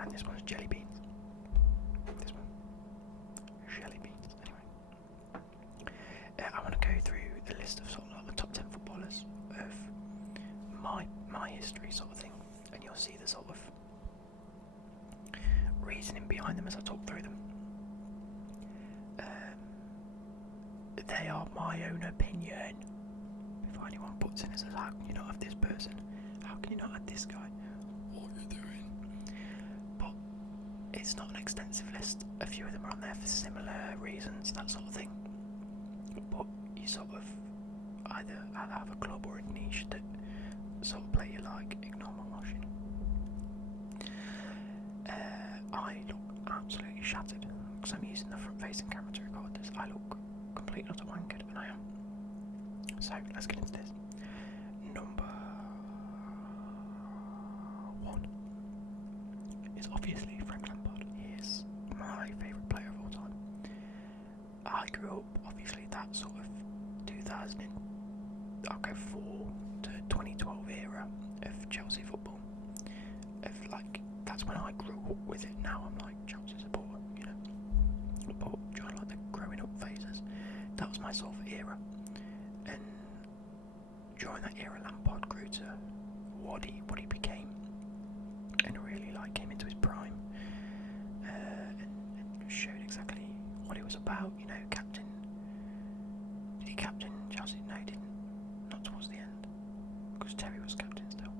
And this one's jelly beans. This one. Jelly beans. Anyway. I want to go through the list of sort of like the top 10 footballers of my history sort of thing. And you'll see the sort of reasoning behind them as I talk through them. They are my own opinion. If anyone puts in and says, how can you not have this person? How can you not have this guy? What are you doing? But it's not an extensive list. A few of them are on there for similar reasons, that sort of thing. But you sort of either have a club or a niche that sort of play you like. Ignore my washing. I look absolutely shattered because I'm using the front-facing camera to record this. I look completely not wankered, and I am. So let's get into this. Number 1 is obviously Frank Lampard. He is my favourite player of all time. I grew up obviously that sort of 2000 I'll go 4 to 2012 era of Chelsea football. Of like, that's when I grew up with it. Now I'm like Chelsea supporter, you know. But during like the growing up phases, that was my sort of era. And during that era, Lampard grew to what he became, and really like came into his prime, and showed exactly what he was about. You know, captain. Did he captain Chelsea? No, he didn't. Not towards the end, because Terry was captain still.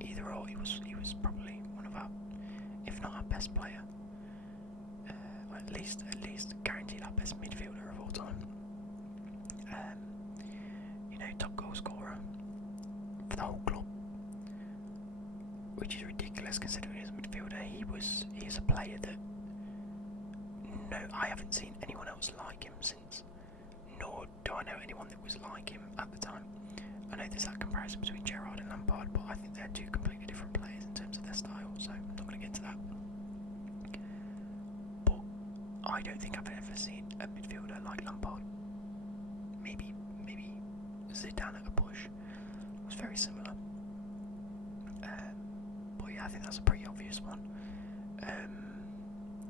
Either or, he was probably one of our, if not our best player, or at least guaranteed our best midfielder of all time. You know, top goal scorer for the whole club, which is ridiculous considering he's a midfielder. He's a player that I haven't seen anyone else like him since, nor do I know anyone that was like him at the time. I know there's that comparison between Gerrard and Lampard, but I think they're two completely different players in terms of their style, so I'm not going to get into that. But I don't think I've ever seen a midfielder like Lampard. Maybe Zidane at a push was very similar. But yeah, I think that's a pretty obvious one.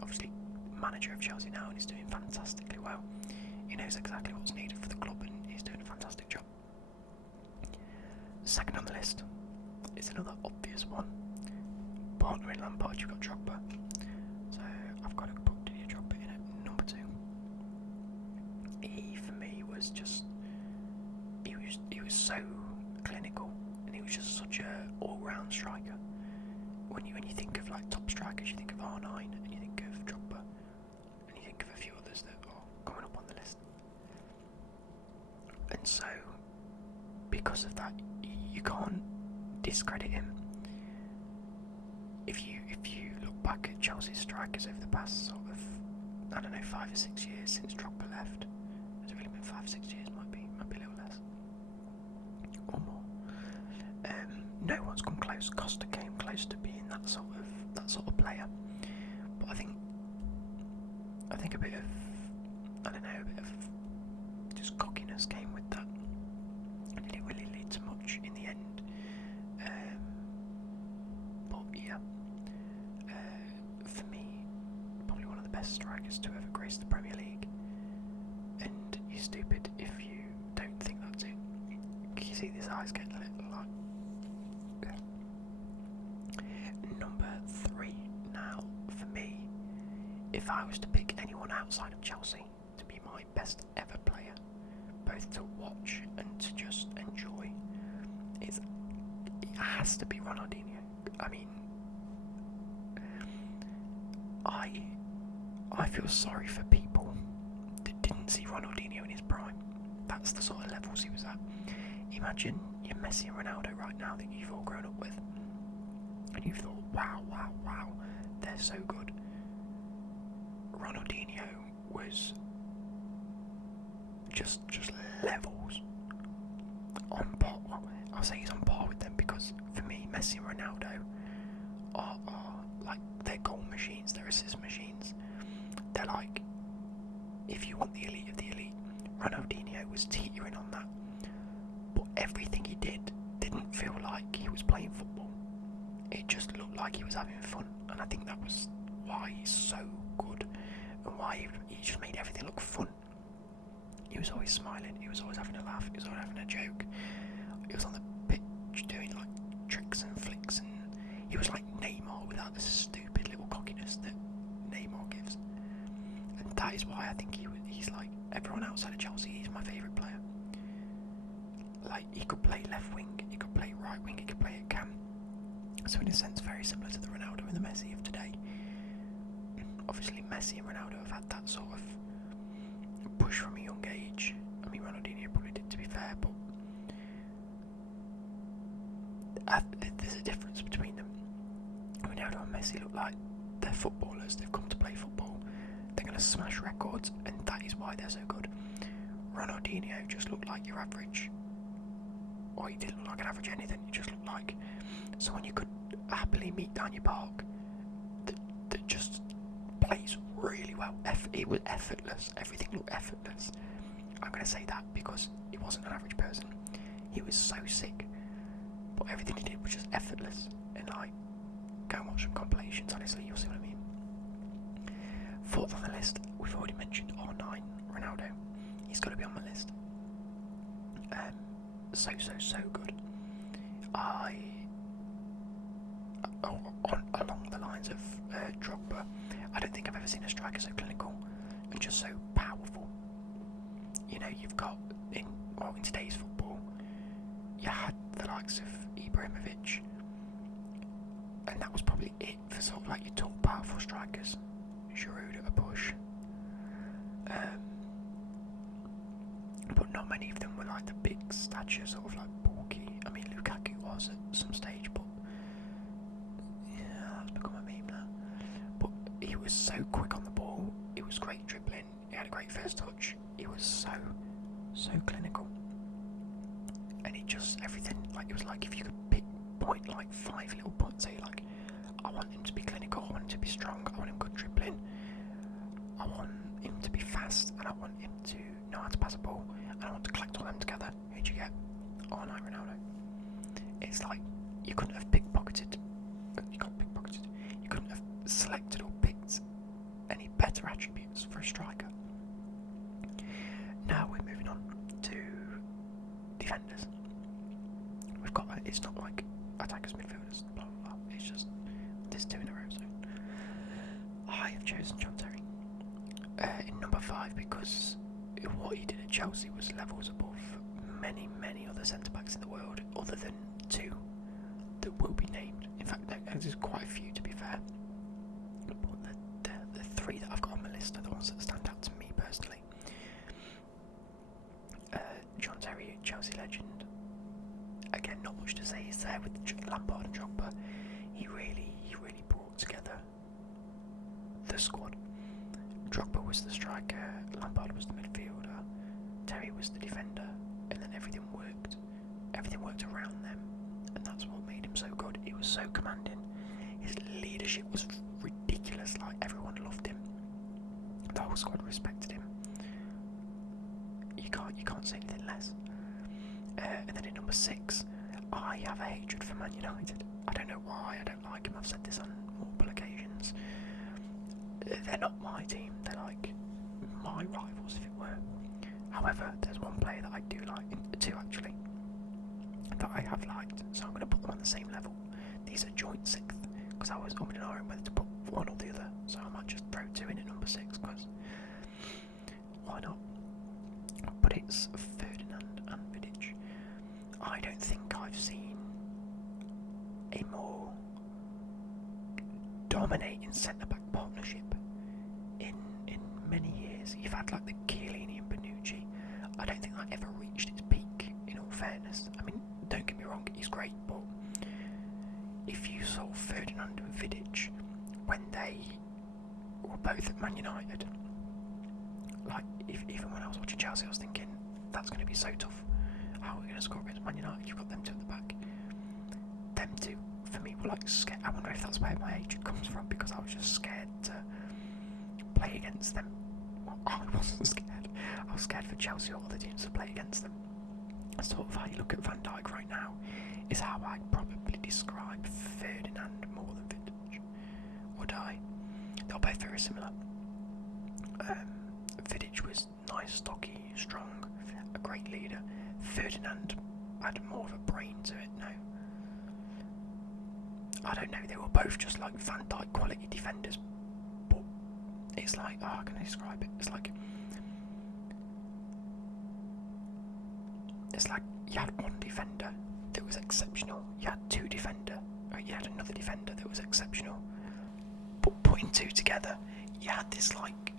Obviously, manager of Chelsea now, and he's doing fantastically well. He knows exactly what's needed for the club, and he's doing a fantastic job. Second on the list is another obvious one. Partner in Lampard, you've got Drogba. So I've got to put Didier Drogba in at number 2. He, for me, was just he was so clinical, and he was just such a all-round striker. When you think of like top strikers, you think of R9, and you think of Drogba, and you think of a few others that are coming up on the list. And so, because of that, you can't discredit him. If you look back at Chelsea's strikers over the past sort of, I don't know, 5 or 6 years since Drogba left, has it really been 5 or 6 years? Might be a little less or more. No one's come close. Costa came close to being that sort of player, but I think a bit of, a bit of just cockiness came with that, and it didn't really lead to much in the end. But yeah, for me, probably one of the best strikers to ever grace the Premier League. And you're stupid if you don't think that's it. You see these eyes getting a little like. Number 3 now, for me, if I was to pick anyone outside of Chelsea to be my best ever player, both to watch and to just enjoy, it has to be Ronaldinho. I mean, I feel sorry for people that didn't see Ronaldinho in his prime. That's the sort of levels he was at. Imagine you're Messi and Ronaldo right now that you've all grown up with, and you've thought, wow, they're so good. Ronaldinho was just levels on par. Well, I'll say he's on par with them, because for me, Messi and Ronaldo are like, they're goal machines, they're assist machines. They're like, if you want the elite of the elite, Ronaldinho was teetering on that. But everything he did didn't feel like he was playing football. it just looked like he was having fun, and I think that was why he's so good, and why he just made everything look fun. He was always smiling, he was always having a laugh, he was always having a joke. He was on the pitch doing like tricks and flicks, and he was like Neymar without the stupid little cockiness that Neymar gives. And that is why I think he's like everyone outside of Chelsea. He's my favourite player. Like, he could play left wing, he could play right wing, he could play at cam. So in a sense, very similar to the Ronaldo and the Messi of today. Obviously, Messi and Ronaldo have had that sort of push from a young age. I mean, Ronaldinho probably did, to be fair, but there's a difference between them. Ronaldo and Messi look like they're footballers. They've come to play football. They're going to smash records, and that is why they're so good. Ronaldinho just looked like your average, or he didn't look like an average anything. He just looked like someone you could happily meet down your park that just plays really well. It was effortless. Everything looked effortless. I'm going to say that because he wasn't an average person. He was so sick, but everything he did was just effortless. And like, go and watch some compilations. Honestly, you'll see what I mean. Fourth on the list, we've already mentioned R9, Ronaldo. He's got to be on my list. So good. Along the lines of Drogba, I don't think I've ever seen a striker so clinical and just so powerful. You know, you've got in today's football, you had the likes of Ibrahimovic, and that was probably it for sort of like your tall, powerful strikers. Giroud at a push. But not many of them were like the big stature, sort of like bulky. I mean, Lukaku was at some stage, but yeah, that's become a meme now. But he was so quick on the ball. He was great dribbling. He had a great first touch. He was so clinical. And it just, everything, like, it was like if you could point like 5 little points, say like, I want him to be clinical, I want him to be strong, I want him good dribbling, I want him to be fast, and I want him to know how to pass a ball, and I want to collect all them together. Who'd you get? Oh no, Ronaldo. It's like you couldn't have pickpocketed. You couldn't have selected or picked any better attributes for a striker. Now we're moving on to defenders. We've got, it's not like attackers, midfielders, blah blah blah. It's just there's 2 in a row. So I have chosen John Terry in number 5 because what he did at Chelsea was levels above many other centre backs in the world, other than 2 that will be named. In fact, there's quite a few, to be fair. But the 3 that I've got on my list are the ones that stand out to me personally. John Terry, Chelsea legend. Again, not much to say. He's there with Lampard and Drogba. He really brought together the squad. Drogba was the striker, Lampard was the midfielder, Terry was the defender, and then everything worked. Everything worked around them, and that's what made him so good. He was so commanding. His leadership was ridiculous. Like, everyone loved him. The whole squad respected him. You can't say anything less. And then in number 6, I have a hatred for Man United. I don't know why. I don't like him. I've said this on multiple occasions. They're not my team. They're like my rivals, if it were. However, there's one player that I do like, 2 actually, that I have liked. So I'm going to put them on the same level. These are joint 6th because I was umming and ahhing whether to put one or the other. So I might just throw 2 in at number 6 because why not? But it's Ferdinand and Vidić. I don't think I've seen a more dominating centre-back partnership in many years. You've had like the Chiellini and Bonucci. I don't think that ever reached its peak, in all fairness. I mean, don't get me wrong, he's great, but if you saw Ferdinand and Vidić when they were both at Man United, like, even when I was watching Chelsea, I was thinking, that's going to be so tough. How are we going to score against Man United? You've got them 2 at the back. Them 2, for me, were like scared. I wonder if that's where my hatred comes from, because I was just scared to play against them. Well, I wasn't scared. I was scared for Chelsea or other teams to play against them. Sort of how you look at Van Dijk right now is how I'd probably describe Ferdinand die. They were both very similar. Vidić was nice, stocky, strong, a great leader. Ferdinand had more of a brain to it. No, I don't know. They were both just like Van Dijk quality defenders. But it's like, how can I describe it? It's like you had one defender that was exceptional. You had two defender, or you had another defender that was exceptional. But putting two together, you had this like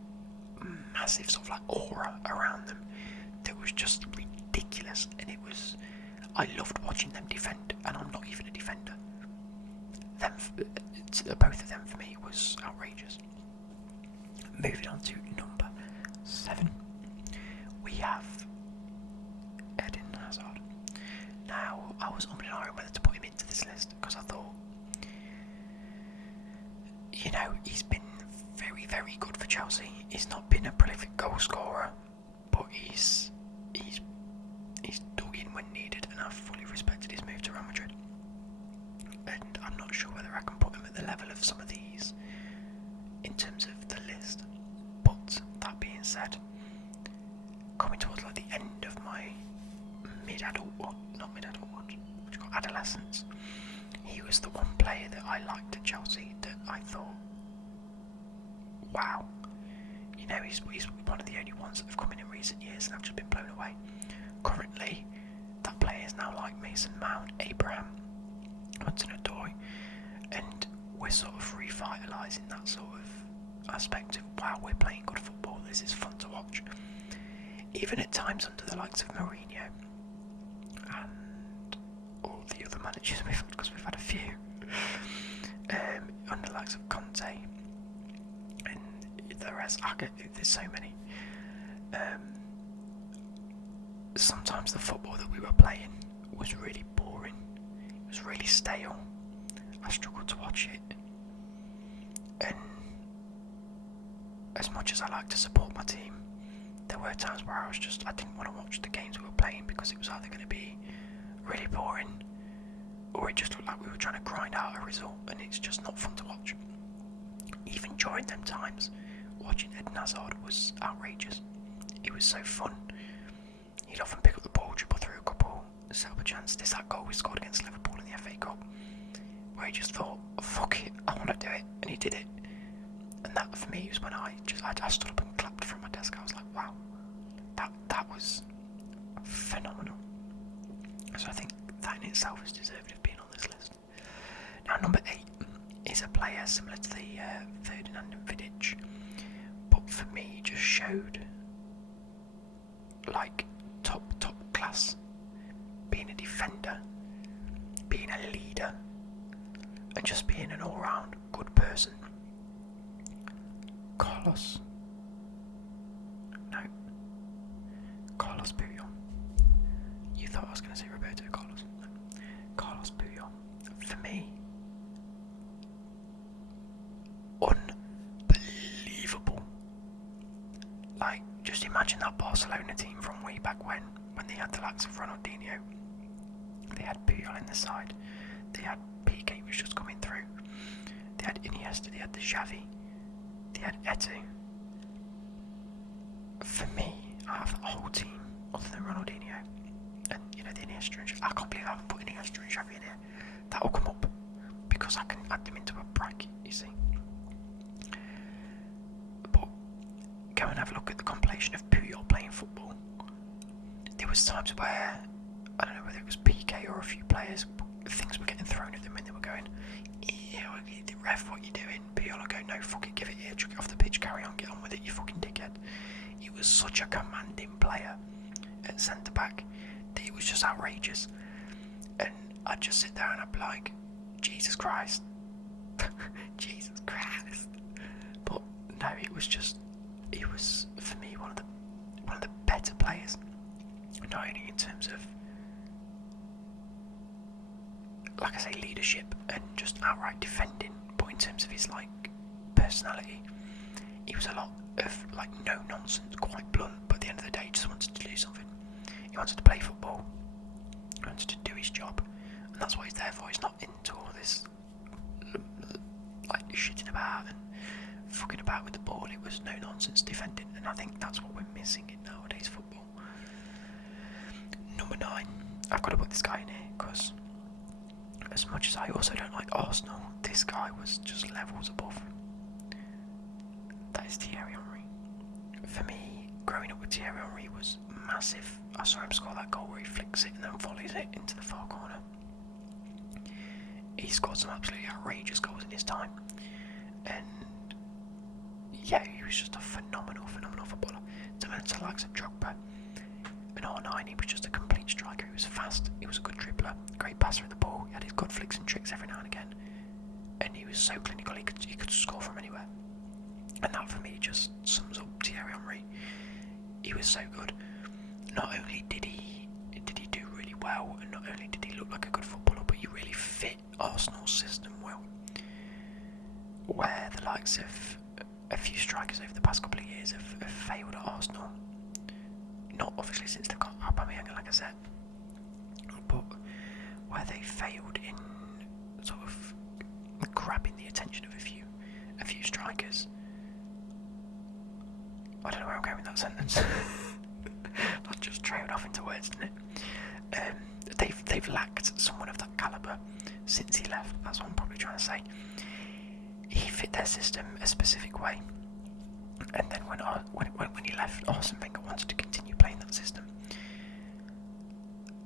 massive sort of like aura around them that was just ridiculous, and I loved watching them defend, and I'm not even a defender. Both of them for me was outrageous. Moving on to number 7, we have Eden Hazard. Now, I was umming and ahhing whether to put him into this list because I thought, he's been very, very good for Chelsea. He's not been a prolific goal scorer, but he's dug in when needed, and I've fully respected his move to Real Madrid. And I'm not sure whether I can put him at the level of some of these in terms of the list. But that being said, coming towards like the end of my adolescence, he was the one player that I liked at Chelsea that I thought, wow, he's one of the only ones that have come in recent years and I've just been blown away. Currently, that player is now like Mason Mount, Abraham, Hudson-Odoi, and we're sort of revitalising that sort of aspect of, wow, we're playing good football, this is fun to watch. Even at times under the likes of Mourinho and all the other managers we've had, because we've had a few, under the likes of Conte and the rest, there's so many. Sometimes the football that we were playing was really boring, it was really stale. I struggled to watch it, and as much as I like to support my team, there were times where I didn't want to watch the games we were playing because it was either going to be really boring or it just looked like we were trying to grind out a result, and it's just not fun to watch. Even during them times, watching Eden Hazard was outrageous. It was so fun. He'd often pick up the ball, dribble through a couple, set up a chance. There's that goal we scored against Liverpool in the FA Cup, where he just thought, oh, fuck it, I want to do it, and he did it. And that for me was when I stood up and clapped from my desk. I was like, wow, that was phenomenal. So I think that in itself is deserving of being on this list. Now, number 8 is a player similar to the Ferdinand and Vidić, but for me he just showed like top class, being a defender, being a leader, and just being an all-round good person. Carlos Puyol. You thought I was going to say Roberto Carlos. No. Carlos Puyol. For me, unbelievable. Like, just imagine that Barcelona team from way back when they had the likes of Ronaldinho. They had Puyol in the side. They had Piqué, was just coming through. They had Iniesta. They had the Xavi. They had Eto. For me, I have the whole team other than Ronaldinho and the Iniesta and Xavi. I can't believe I haven't put Iniesta and Xavi in here. That will come up because I can add them into a bracket, you see. But go and have a look at the compilation of Puyol playing football. There was times where, I don't know whether it was Piqué or a few players, things were getting thrown at them and they were going, ref, what you doing? Puyol will go, no, fuck it, give it here, chuck it off the pitch, carry on, get on with it, you fucking dickhead. He was such a commanding player at centre back that it was just outrageous. And I'd just sit there and I'd be like, Jesus Christ. Jesus Christ. But no, it was for me one of the better players. Not only in terms of, like I say, leadership and just outright defending, but in terms of his like personality, he was a lot of like no nonsense, quite blunt, but at the end of the day he just wanted to do something. He wanted to play football, he wanted to do his job, and that's what he's there for. He's not into all this like shitting about and fucking about with the ball. It was no nonsense defending, and I think that's what we're missing in nowadays football. Number 9, I've got to put this guy in here because as much as I also don't like Arsenal, this guy was just levels above. That is Thierry Henry. For me, growing up with Thierry Henry was massive. I saw him score that goal where he flicks it and then volleys it into the far corner. He scored some absolutely outrageous goals in his time, and yeah, he was just a phenomenal footballer. Similar to the likes of Drogba and R9, he was just a complete striker. He was fast, he was a good dribbler, great passer of the ball. He had his good flicks and tricks every now and again, and he was so clinical. He could score from anywhere, and that for me just sums up Thierry Henry. He was so good. Not only did he do really well, and not only did he look like a good footballer, but he really fit Arsenal's system well. Where the likes of a few strikers over the past couple of years have failed at Arsenal. Not obviously since they've got Aubameyang and Lacazette, but where they failed in sort of grabbing the attention of a few strikers. I don't know where I'm going with that sentence. That just trailed off into words, didn't it? They've lacked someone of that calibre since he left. That's what I'm probably trying to say. He fit their system a specific way, and then when he left, Arsene Wenger wanted to continue playing that system.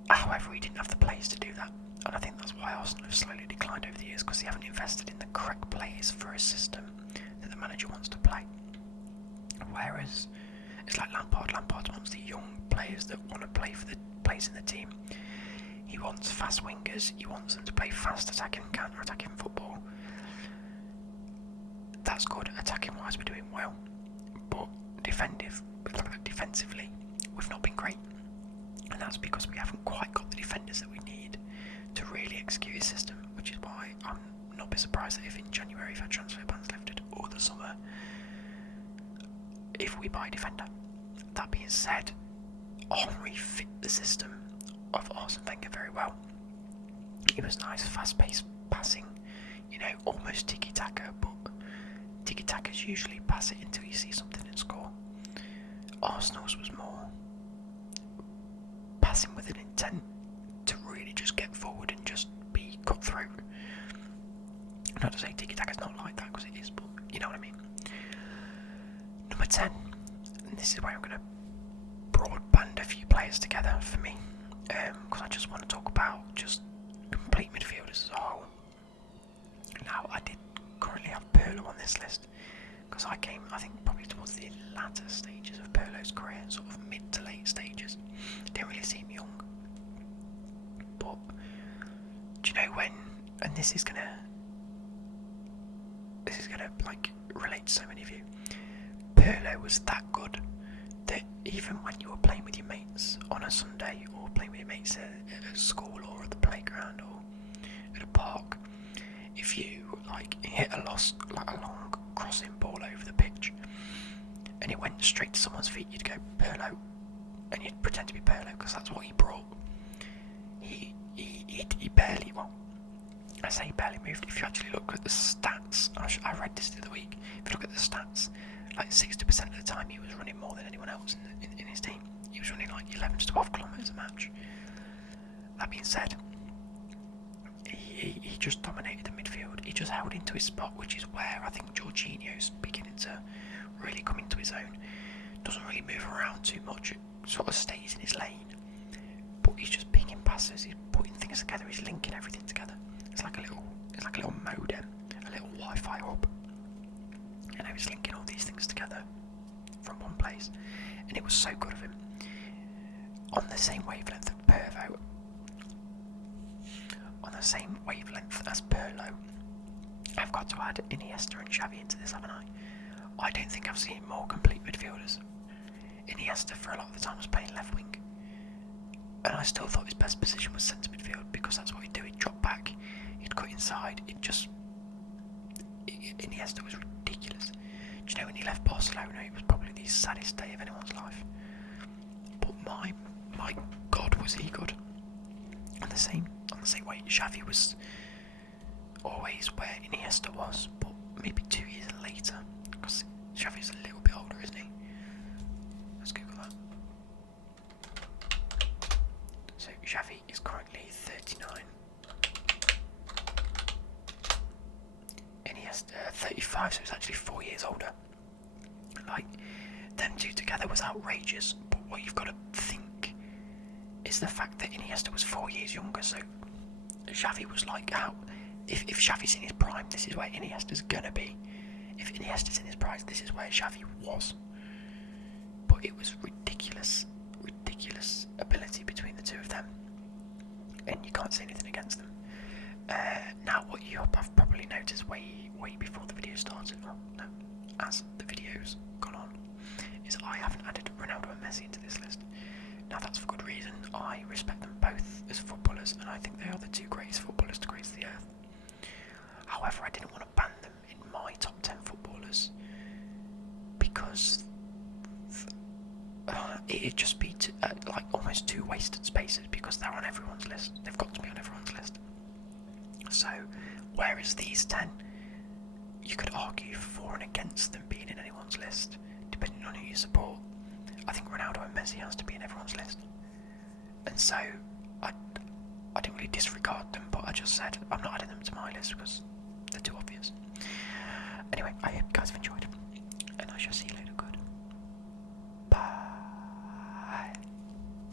However, he didn't have the players to do that, and I think that's why Arsenal have slowly declined over the years, because they haven't invested in the correct players for a system that the manager wants to play. Whereas it's like Lampard wants the young players that want to play for the players in the team. He wants fast wingers, he wants them to play fast attacking, counter-attacking football. That's good, attacking wise we're doing well, but defensively we've not been great, and that's because we haven't quite got the defenders that we need to really execute his system, which is why I'm not be surprised that if in January if our transfer ban's lifted, or the summer, if we buy a defender. That being said, Henry fit the system of Arsene Wenger very well. It was nice, fast-paced passing, almost tiki-taka, but tiki-takas usually pass it until you see something and score. Arsenal's was more passing with an intent to really just get forward and just be cutthroat. Not to say tiki-taka's not like that, because it is, but you know what I mean. Number 10, and this is where I'm going to broadband a few players together for me, because I just want to talk about just complete midfielders as a whole. Now, I did currently have Pirlo on this list, because I came, I think, probably towards the latter stages of Pirlo's career, sort of mid to late stages. Didn't really seem young. But, do you know when, and this is gonna like relate to so many of you, Pirlo was that good that even when you were playing with your mates on a Sunday, or playing with your mates at school or at the playground or at a park, if you hit a long crossing ball over the pitch and it went straight to someone's feet, you'd go Pirlo, and you'd pretend to be Pirlo because that's what he brought. He barely, well, I say he barely moved. If you actually look at the stats, I read this the other week. If you look at the stats, 60% of the time he was running more than anyone else in his team. He was running 11 to 12 kilometres a match. That being said, he just dominated the midfield. He just held into his spot, which is where I think Jorginho's beginning to really come into his own. Doesn't really move around too much. It sort of stays in his lane, but he's just pinging passes. He's putting things together. He's linking everything together. It's like a little modem, a little Wi-Fi hub. And I was linking all these things together from one place, and it was so good of him. On the same wavelength of Pervo, on the same wavelength as Pirlo, I've got to add Iniesta and Xavi into this, haven't I? I don't think I've seen more complete midfielders. Iniesta for a lot of the time was playing left wing, and I still thought his best position was centre midfield, because that's what he'd do. He'd drop back, he'd cut inside, Iniesta was ridiculous. Do you know when he left Barcelona, it was probably the saddest day of anyone's life. But my God, was he good. On the same way, Xavi was always where Iniesta was, but maybe 2 years later, because Xavi's a little bit older, isn't he? Let's Google that. So Xavi is currently 39. Iniesta 35, so it's actually 4 years older. Like, them two together was outrageous, but what you've got to think is the fact that Iniesta was 4 years younger, so Xavi was like, how, if Xavi's in his prime, this is where Iniesta's gonna be. If Iniesta's in his prime, this is where Xavi was. But it was ridiculous ability between the two of them, and you can't say anything against them. Now, what you have probably noticed way before the video started, well, no, as the video's gone on, is I haven't added Ronaldo and Messi into this list. Now, that's for good reason. I respect them both as footballers, and I think they are the two greatest footballers to grace the earth. However, I didn't want to ban them in my top 10 footballers because it'd just be like almost two wasted spaces, because they're on everyone's list. They've got to be on everyone's list. So, whereas these 10, you could argue for and against them being in anyone's list, depending on who you support. I think Ronaldo and Messi has to be in everyone's list. And so, I didn't really disregard them, but I just said I'm not adding them to my list because they're too obvious. Anyway, I hope you guys have enjoyed.